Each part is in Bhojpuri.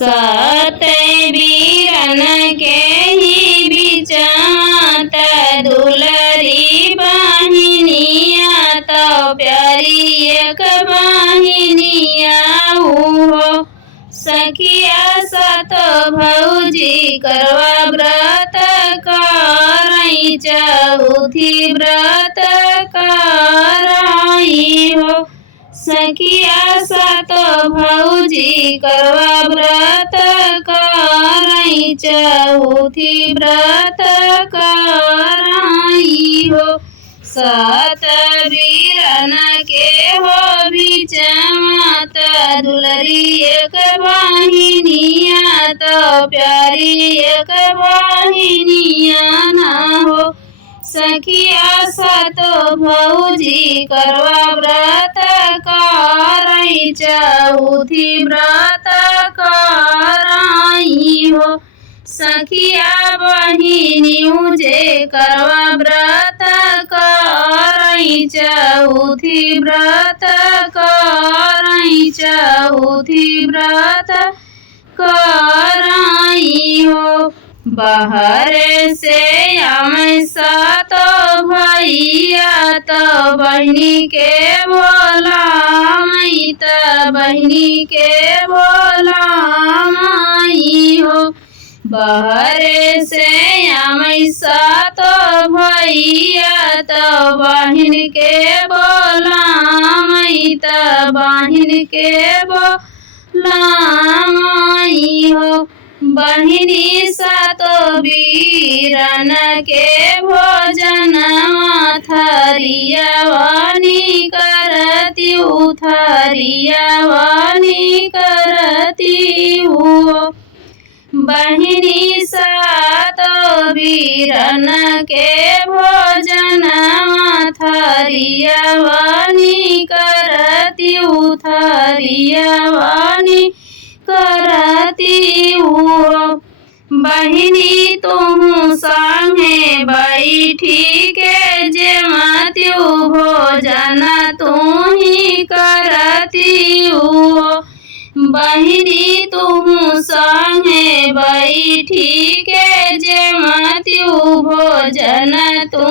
सत बीरन के ही बिचात दुलरी बहिनिया तो प्यारी एक बहिनिया हो। सखिया सत भौजी करवा व्रत करई चौथी व्रत करई हो। सखिया सत भौजी करवा व्रत करई चौथी व्रत करई हो। सत बीरन के हो बिचमत दुलरी एक बहिनिया तो प्यारी एक बहिनिया ना हो। सखिया सत भौजी करवा व्रत करई चौथी व्रत करई हो। सखिया बहिनियों जे करवा व्रत करई चौथी व्रत करई चौथी व्रत करई हो। बाहर से आमे सात भैया तो बहनी के बोला मई तो बहनी के बोला मई हो। बाहर से आमे सात भैया तो बहन के बोला मई तो बहन के बोला मई हो। बहिनी सात बीरन के भोजन थरिया वानी करती थरिया वानी करती हो। बहिनी सात बीरन के भोजन थरिया वानी करती थरिया वानी करती हो। बहिनी तुम संगे बैठी के जेमत्यु भोजन तू ही करती हो। बहिनी तुम संगे बैठी के जेमत्यु भोजन तू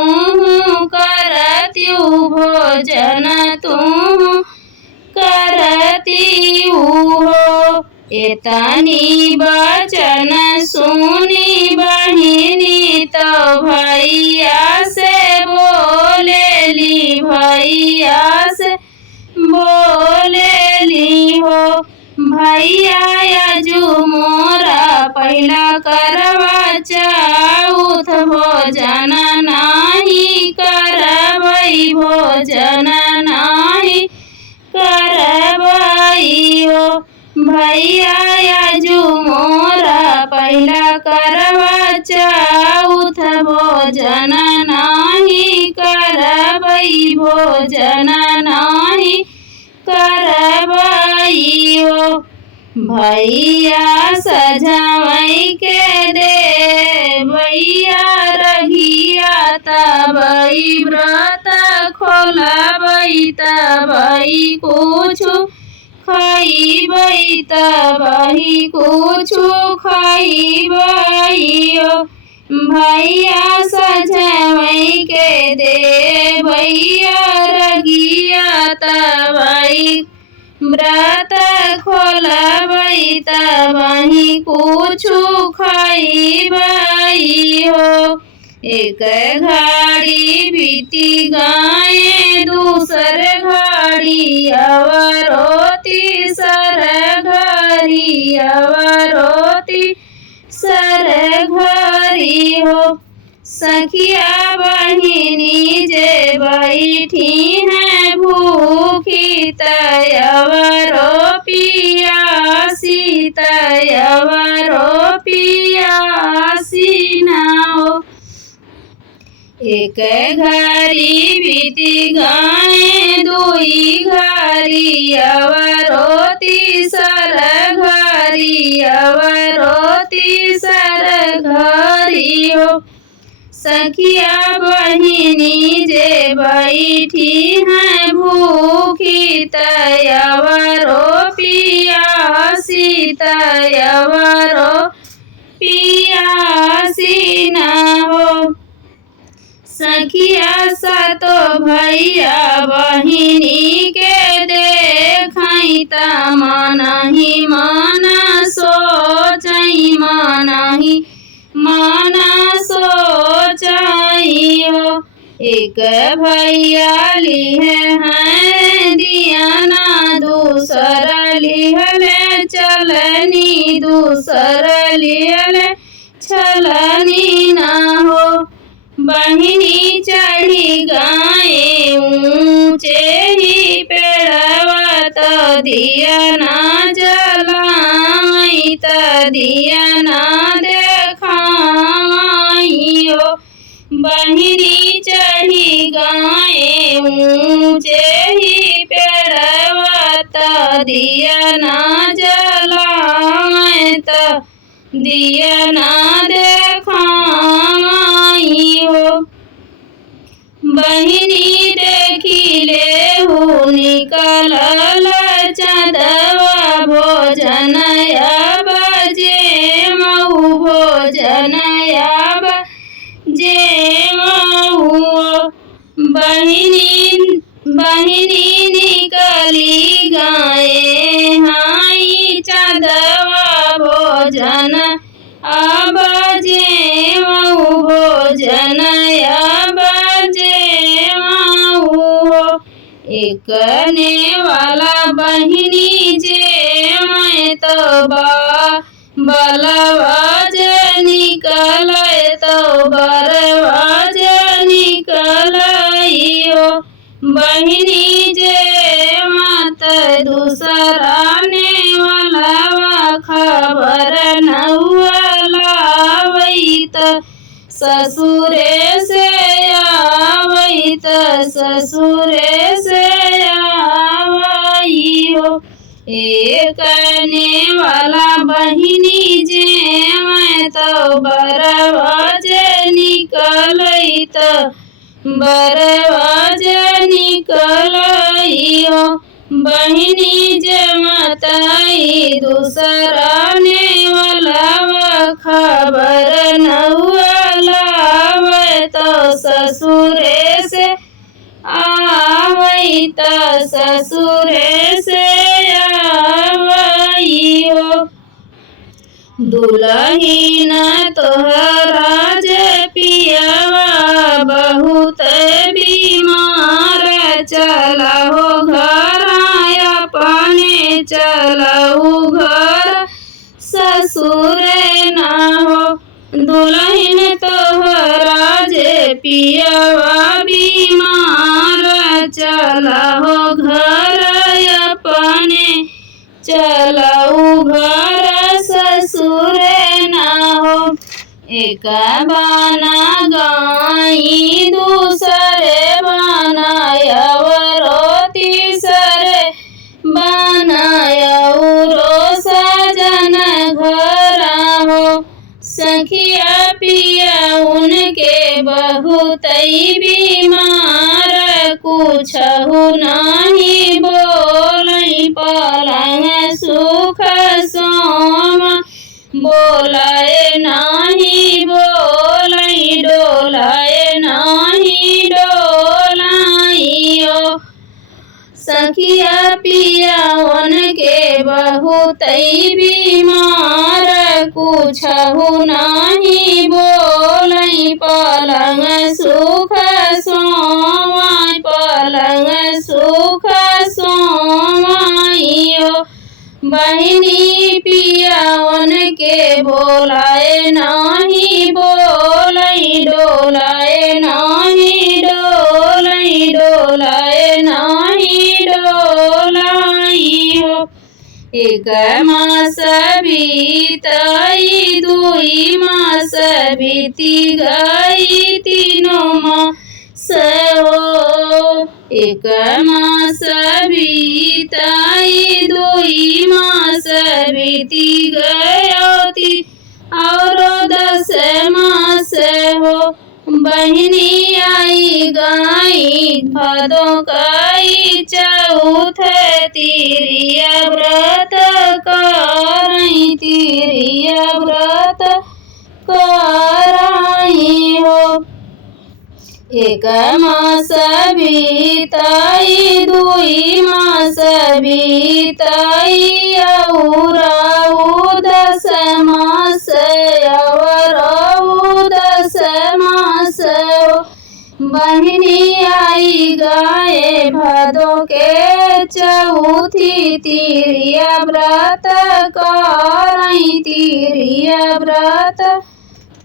करती भोजन तू करती हो। एतनी बचन सुनी बहिनी तो भैया से बोलेली भैया से बोलेली हो। भैया यजु मोरा पहला करवा चौथ भोजन नाही करबई भोजन नाही करबई हो। भैया यजु मोरा पहला करवा चौथ भोजन नाही करबई भोजन नाही करबई हो। भैया सजवई के दे भैया रहिया तबई व्रत खोलबई तबई कुछु खइबई तबही कुछु खइबई हो। भैया सजवई के दे भैया रगिया तबई व्रत खोलबई तबही कुछु खइबई हो। एक घड़ी बीती गए दूसर घड़ी अवरो तीसर घड़ी अवरो तीसर घड़ी हो। सखिया बहिनी जे बैठी हैं भूखी तयवरो पियासी तयवरो पियासी ना हो। एक घड़ी बीती गए दुई घड़ी अवरो तीसर घड़ी अवरो तीसर घड़ी हो। सखिया बहिनी जे बैठी हैं भूखी तयवरो पियासी तयवरो पियासी न हो। सखिया सतो भैया बहिनी के देखई त मनहि मन सोचई मनहि मन सोचई हो। एक भैया लिहे हैं दियाना दूसर लिहले चलनी दूसर लिहले चलनी न हो। बहिनी चढ़ी गाए ऊंचे ही पेड़वा त दिया ना जलाई त दिया ना देखाई हो। बहिनी चढ़ी गाए ऊंचे ही पेड़वा त दिया ना जलाई त दिया ना देखाई हो। बहिनी देखी ले हूँ निकलल चंदवा भोजन बजे मऊ भोजन बजे मऊ। बहिनी निकली गाए हाई चंदवा भोजन बजे मऊ भोजन बजे मऊ। एक ने वाला बहिनी जे मैं तो बलवाज निकल तो बरवाज निकलियो। बहिनी जे मत दूसरा ने वाला खबर नौलावई त ससुरे से आवई त ससुरे से आवई हो। एक ने वाला बहिनी जे मैं तो बरवाज निकलई त बरवाज निकलई हो। बहिनी जे मतई दूसरा ने वाला खबर नौलावई तो ससुरे से आवई त ससुरे से आवई हो। दुलहीन तोहरा जे पियवा बहुत बीमार चलहो घर अपने चलऊ घर ससुर न हो। दुलहीन तोहरा जे पियवा बीमार चलहो घर अपने चलऊ घर ससुर न हो। एक बाना गाई दूसरे बनायवरो तीसरे बनायवरो सजन घर हो। सखिया पिया उनके बहुत बीमार कुछहु नहीं बोलई पलंग सुख सोम बोलाए नाही बोलई डोलाए नाही डोलाइयो। सखिया पिया उनके बहुत बीमार कुछहु नहीं बोलई पलंग सुख सोमाय पलंग सुख सोमाइयो। बहिनी पिया उनके बोलाए नाही बोलई डोलाए नाही डोलई डोलाए नाही डोलाइयो। एक मास बीतई दुई मास बीती गई तीनों मास हो। एक मास बीतई दुई मास बीती गई और 10 मास हो। बहिनी आई गई भादों कई चौथ तिरिया व्रत करई तिरिया व्रत कराई हो। एक मास बीताई दुई मास बीताई औराऊ 10 मास औराऊ 10 मास बहिनी आई गाए भादों के चौथी तिरिया व्रत कराई तिरिया व्रत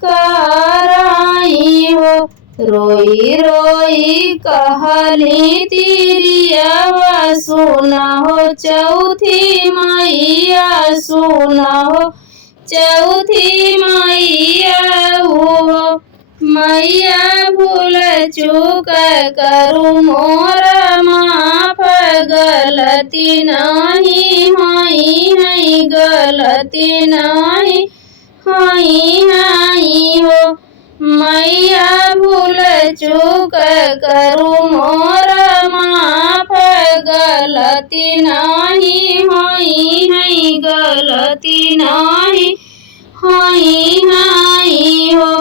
कराई हो। रोई रोई कहली तिरिया सुना हो चौथी मैया सुना हो चौथी मैया हो। मैया भूल चूक करू मोर माफ गलती नहीं हई हई गलती नहीं हई हई हो। मैया भूल चूक करू मोर माफ गलती नहीं हई हई गलती नहीं हई हई हो।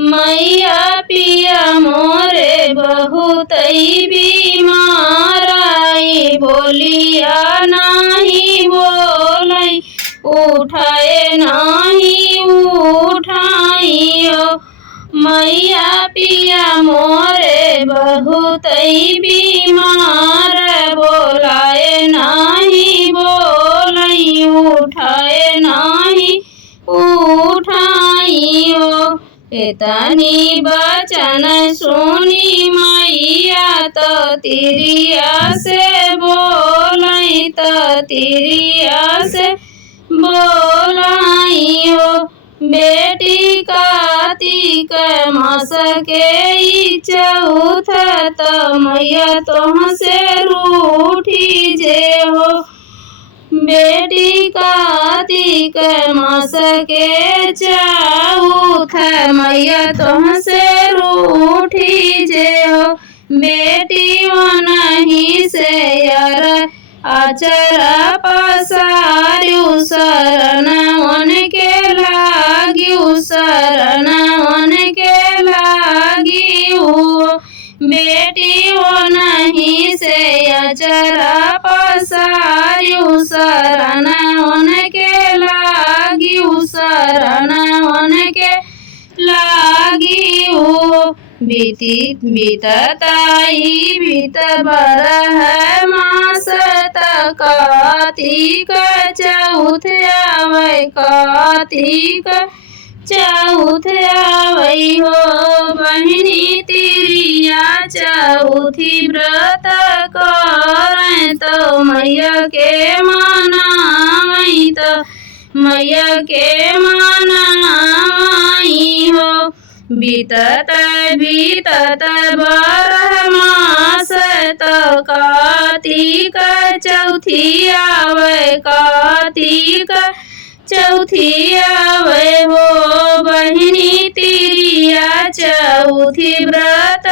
मैया पिया मोरे बहुत बीमार आई बोलिया नहीं बोलाई उठाए नहीं उठाई हो। मैया पिया मोरे बहुत बीमार बोलाए नहीं बोलाई उठाए नहीं उठाई हो। इतनी बचन सुनी मैया तो तिरिया से बोलाई तो तिरिया से बोलाई हो। बेटी कार्तिक मास के चौथ तो मैया तुमसे रूठी जे हो। बेटी कार्तिक मास के चौथ मैया तुमसे रूठी जे हो। बेटी नहीं से यार आचरा पसारू शरण मन के लागी शरण मन के लागी हो। बेटी नहीं से आचरा पसारू शरण मन के लागी शरण मन के लागी हो। बीतताई बीत बरह मास कार्तिक चौथ आवे कार्तिक चौथ आवे हो। बहिनी तिरिया चौथी व्रत करे तो मैया के मनावई तो मैया के मनावई हो। बीतत बीतत बारह मास तो कार्तिक चौथी आवे कार्तिक चौथी आवे हो। बहिनी तिरिया चौथी व्रत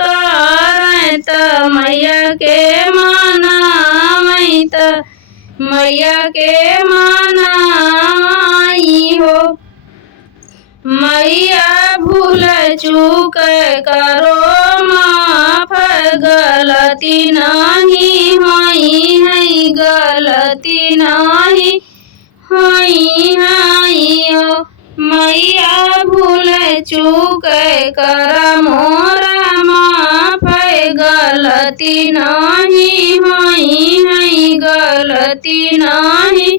करे तो मैया के मनावई तो मैया के मनावई हो। मैया भूल चूक करो माफ गलती नहीं हई हई गलती नहीं हई हई हो। मैया भूल चूक कर मोर माफ गलती नहीं हई हई गलती नहीं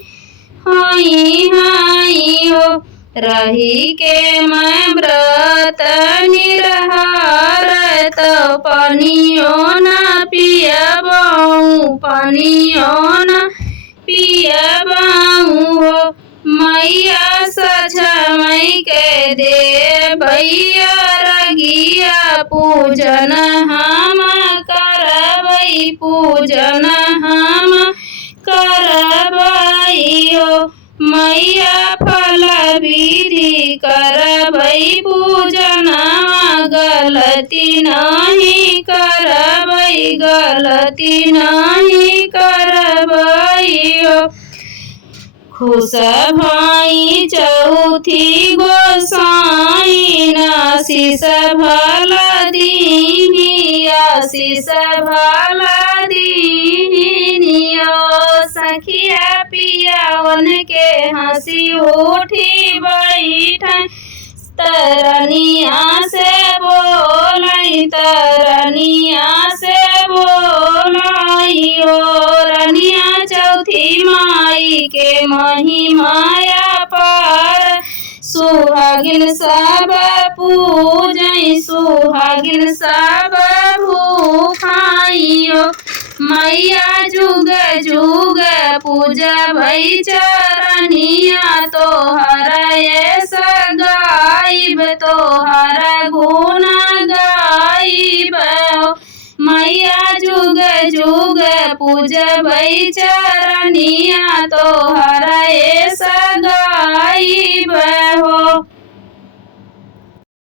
हई हई हो। रही के मैं व्रत निरहार तो पानियो न पियबऊ पानियो न पियबऊ हो। मैया सझमई के दे भैया रगिया पूजन हम करबई पूजन हम करबई हो। मैया फल विधि करबई पूजन गल गलती नहीं करबई, गलती नहीं करबई हो। खुश भाई चौथी गोसाई, आशीष भला दीनी, आशीष भला दीनी ओ। सखिया पियावन के हंसी उठी बैठै, तरनिया से बोलै, तरनिया से बोलै ओ। रनिया चौथी माई के महिमाया पार, सुहागिन सब पूजै, सुहागिन सब भूखाई ओ। मैया जुग जुग पूजबै चरनिया, तोहर ऐसा गाइब, तोहर गुण गाइब। मैया जुग जुग पूजबै चरनिया, तोहर ऐसा